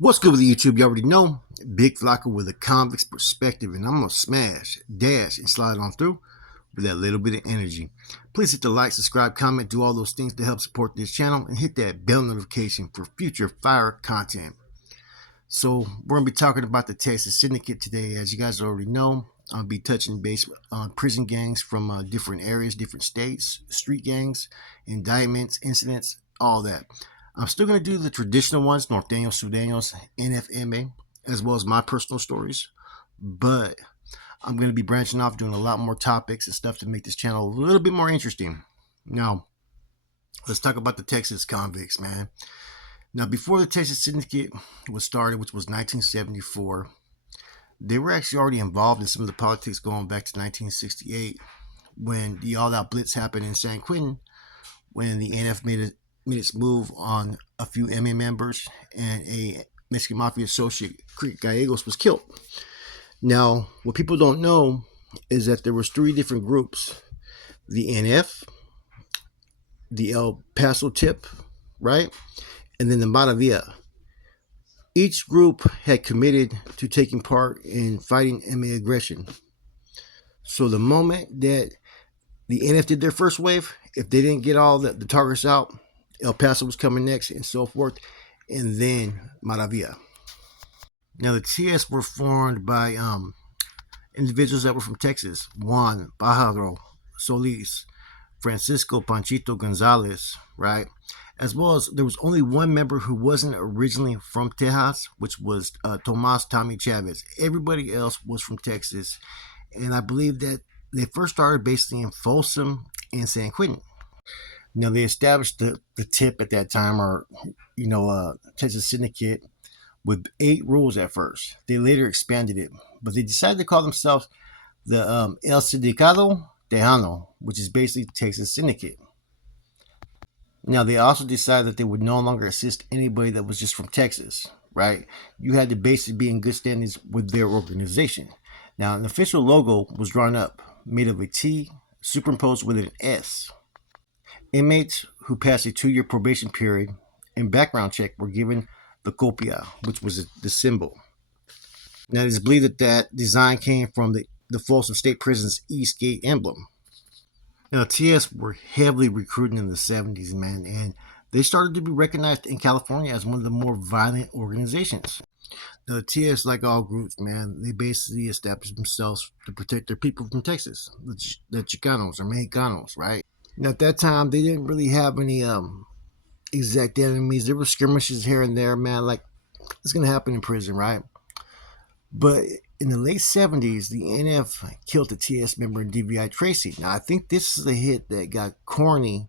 What's good with YouTube? You already know. Big Flocka with a convict's perspective, and I'm going to smash, dash, and slide on through with that little bit of energy. Please hit the like, subscribe, comment, do all those things to help support this channel, and hit that bell notification for future fire content. So, we're going to be talking about the Texas Syndicate today. As you guys already know, I'll be touching base on prison gangs from different areas, different states, street gangs, indictments, incidents, all that. I'm still going to do the traditional ones, Norteños, Sudeños, NFMA, as well as my personal stories. But I'm going to be branching off, doing a lot more topics and stuff to make this channel a little bit more interesting. Now, let's talk about the Texas convicts, man. Now, before the Texas Syndicate was started, which was 1974, they were actually already involved in some of the politics going back to 1968 when the all-out blitz happened in San Quentin, when the NF made its move on a few MA members, and a Mexican Mafia associate, Gallegos, was killed. Now, what people don't know is that there was three different groups: the NF, the El Paso tip, right, and then the Maravilla. Each group had committed to taking part in fighting MA aggression. So the moment that the NF did their first wave, if they didn't get all the targets out, El Paso was coming next, and so forth, and then Maravilla. Now, the TS were formed by individuals that were from Texas: Juan Pajaro Solis, Francisco Panchito Gonzalez, right? As well as there was only one member who wasn't originally from Texas, which was Tomas Tommy Chavez. Everybody else was from Texas, and I believe that they first started basically in Folsom and San Quentin. Now, they established the tip at that time, or, Texas Syndicate, with 8 rules at first. They later expanded it, but they decided to call themselves the El Sindicato Tejano, which is basically Texas Syndicate. Now, they also decided that they would no longer assist anybody that was just from Texas, right? You had to basically be in good standings with their organization. Now, an official logo was drawn up, made of a T superimposed with an S. Inmates who passed a 2-year probation period and background check were given the copia, which was the symbol. Now, it is believed that that design came from the Folsom State Prison's East Gate emblem. Now, TS were heavily recruiting in the 70s, man, and they started to be recognized in California as one of the more violent organizations. Now, the TS, like all groups, man, they basically established themselves to protect their people from Texas, the Chicanos or Mexicanos, right? Now, at that time, they didn't really have any exact enemies. There were skirmishes here and there, man, like it's going to happen in prison, right? But in the late 70s, the NF killed the TS member DVI Tracy. Now, I think this is a hit that got Corny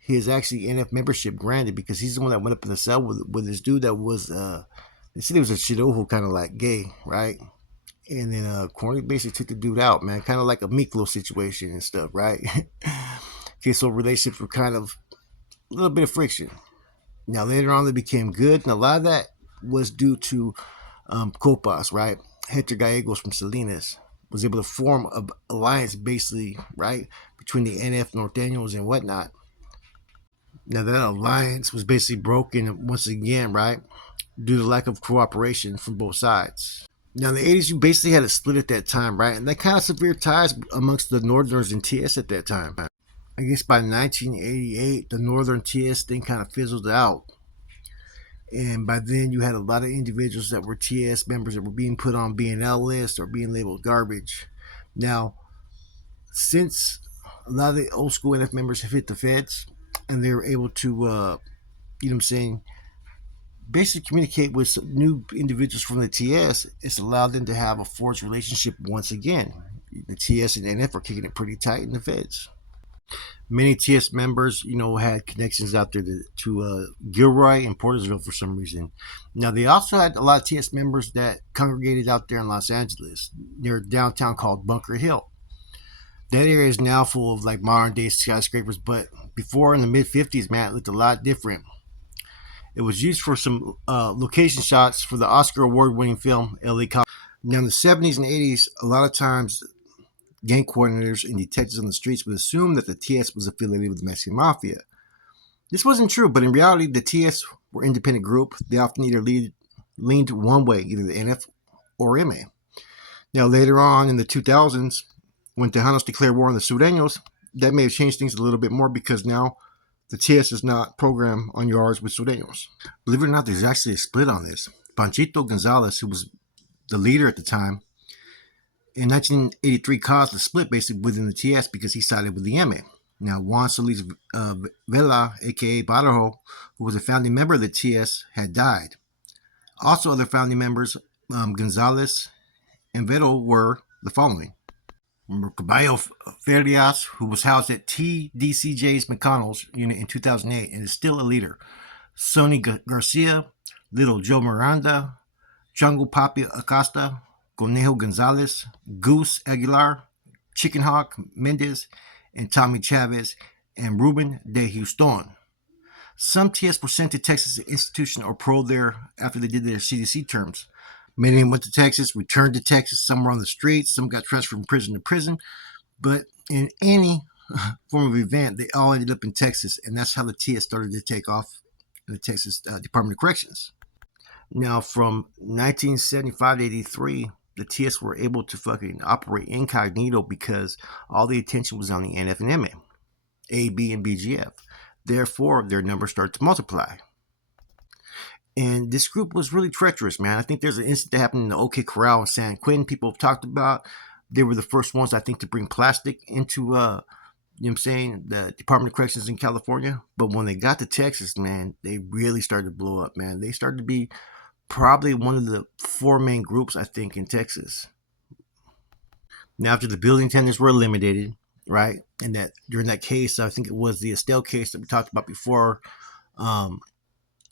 his actually NF membership granted, because he's the one that went up in the cell with this dude that was, they said he was a Chidoho, kind of like gay, right? And then Corny basically took the dude out, man, kind of like a Miklo situation and stuff, right? Okay, so relationships were kind of a little bit of friction. Now, later on, they became good, and a lot of that was due to Copas, right? Hector Gallegos from Salinas was able to form an alliance, basically, right, between the NF, Norteños, and whatnot. Now, that alliance was basically broken once again, right, due to lack of cooperation from both sides. Now, in the 80s, you basically had a split at that time, right? And that kind of severed ties amongst the Northerners and TS at that time. I guess by 1988, the Northern TS thing kind of fizzled out. And by then, you had a lot of individuals that were TS members that were being put on B&L lists or being labeled garbage. Now, since a lot of the old school NF members have hit the feds, and they were able to, basically communicate with some new individuals from the TS, it's allowed them to have a forced relationship once again. The TS and NF are kicking it pretty tight in the feds. Many TS members, had connections out there to Gilroy and Portersville for some reason. Now, they also had a lot of TS members that congregated out there in Los Angeles, near downtown, called Bunker Hill. That area is now full of like modern day skyscrapers, but before, in the mid 50s, man, it looked a lot different. It was used for some location shots for the Oscar award-winning film LA Cop. Now, in the 70s and 80s, a lot of times gang coordinators and detectives on the streets would assume that the TS was affiliated with the Mexican Mafia. This wasn't true, but in reality, the TS were an independent group. They often either lead leaned one way, either the NF or MA. Now, later on in the 2000s, when Tejanos declared war on the Sureños, that may have changed things a little bit more because now the TS is not programmed on yards with Sureños. Believe it or not, there's actually a split on this. Panchito Gonzalez, who was the leader at the time, in 1983 caused a split basically within the TS because he sided with the MA. Now, Juan Solis Vela, aka Barajo, who was a founding member of the TS, had died. Also, other founding members, Gonzalez and Vero, were the following. Caballo Ferias, who was housed at TDCJ's McConnell's unit in 2008 and is still a leader. Sonny Garcia, Little Joe Miranda, Jungle Papi Acosta, Conejo Gonzalez, Goose Aguilar, Chicken Hawk Mendez, and Tommy Chavez, and Ruben de Houston. Some TS were sent to Texas institution or paroled there after they did their CDC terms. Many of them went to Texas, returned to Texas. Some were on the streets. Some got transferred from prison to prison. But in any form of event, they all ended up in Texas, and that's how the TS started to take off in the Texas Department of Corrections. Now, from 1975 to 83, the TS were able to fucking operate incognito because all the attention was on the NF and MA, A, B, and BGF. Therefore, their numbers started to multiply. And this group was really treacherous, man. I think there's an incident that happened in the OK Corral in San Quentin people have talked about. They were the first ones, I think, to bring plastic into, you know what I'm saying, the Department of Corrections in California. But when they got to Texas, man, they really started to blow up, man. They started to be probably one of the four main groups, I think, in Texas. Now, after the building tenders were eliminated, right, and that during that case, I think it was the Estelle case that we talked about before,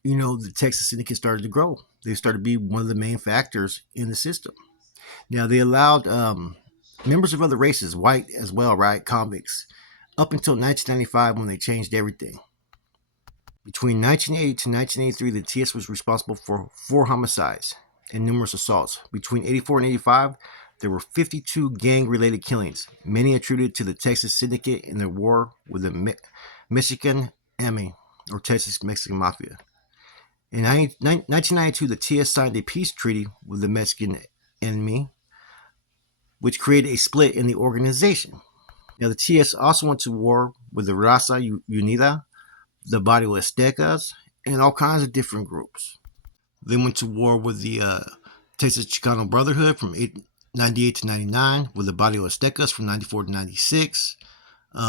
you know, the Texas Syndicate started to grow. They started to be one of the main factors in the system. Now, they allowed members of other races, white as well, right, convicts, up until 1995 when they changed everything. Between 1980 to 1983, the TS was responsible for 4 homicides and numerous assaults. Between 84 and 85, there were 52 gang-related killings, many attributed to the Texas Syndicate in their war with the Mexican Army, or Texas Mexican Mafia. In 1992, the TS signed a peace treaty with the Mexican enemy, which created a split in the organization. Now, the TS also went to war with the Raza Unida, the Barrio Aztecas, and all kinds of different groups. They went to war with the Texas Chicano Brotherhood from 98 to 99, with the Barrio Aztecas from 94 to 96. In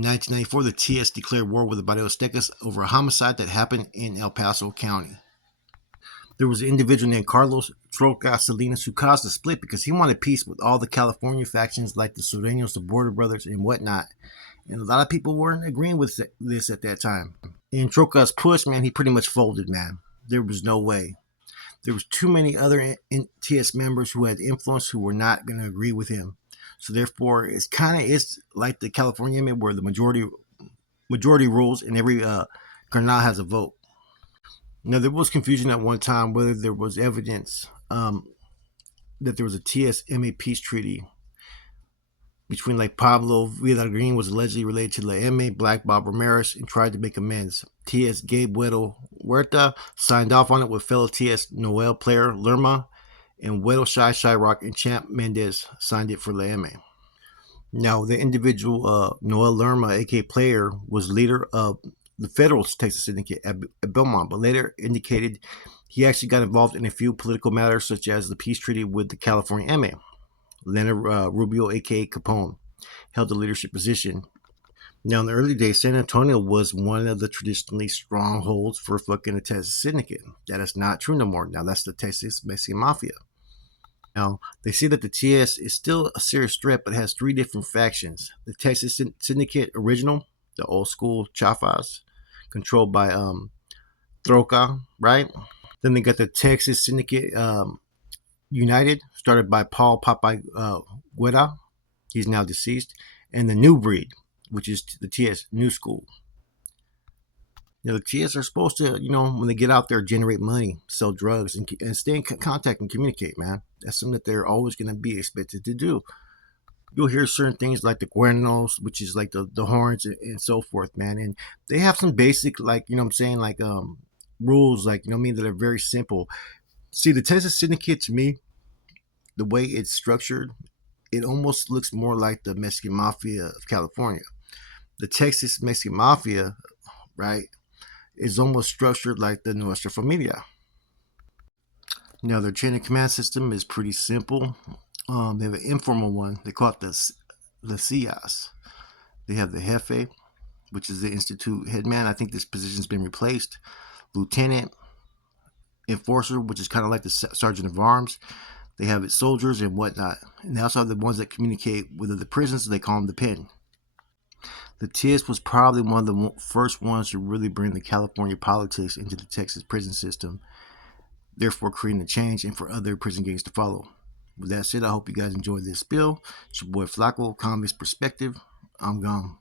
1994, the TS declared war with the Barrio Aztecas over a homicide that happened in El Paso County. There was an individual named Carlos Troca Salinas who caused a split because he wanted peace with all the California factions like the Sureños, the Border Brothers, and whatnot. And a lot of people weren't agreeing with this at that time. In Troca's push, man, he pretty much folded, man. There was no way. There was too many other TS members who had influence who were not going to agree with him. So therefore, it's like the California Amendment where the majority rules and every carnal has a vote. Now, there was confusion at one time whether there was evidence that there was a TS-MA peace treaty between like Pablo Villagreen was allegedly related to the MA Black Bob Ramirez and tried to make amends. TS Gabe Huerta signed off on it with fellow TS Noel player Lerma, and Weddle Shy Rock and Champ Mendez signed it for the MA. Now, the individual Noel Lerma, aka Player, was leader of the federal Texas Syndicate at Belmont, but later indicated he actually got involved in a few political matters, such as the peace treaty with the California MA. Leonard Rubio, aka Capone, held the leadership position. Now, in the early days, San Antonio was one of the traditionally strongholds for fucking the Texas Syndicate. That is not true no more. Now, that's the Texas Mexican Mafia. Now, they see that the TS is still a serious threat, but has 3 different factions. The Texas Syndicate Original, the old school Chafas, controlled by Troca, right? Then they got the Texas Syndicate United, started by Paul Popeye Guerra. He's now deceased. And the New Breed, which is the TS New School. You know, the TS are supposed to, you know, when they get out there, generate money, sell drugs, and stay in contact and communicate, man. That's something that they're always going to be expected to do. You'll hear certain things like the cuernos, which is like the horns and so forth, man. And they have some basic, like, you know what I'm saying, like rules, like, you know what I mean, that are very simple. See, the Texas Syndicate, to me, the way it's structured, it almost looks more like the Mexican Mafia of California. The Texas Mexican Mafia, right, is almost structured like the Nuestra Familia. Now, their chain of command system is pretty simple. They have an informal one. They call it the CIAS. They have the Jefe, which is the Institute headman. I think this position's been replaced. Lieutenant, Enforcer, which is kind of like the Sergeant of Arms. They have its soldiers and whatnot. And they also have the ones that communicate with the prisons. They call them the pen. The TIS was probably one of the first ones to really bring the California politics into the Texas prison system, therefore creating a change and for other prison gangs to follow. With that said, I hope you guys enjoyed this spill. It's your boy Flacco, Comics Perspective. I'm gone.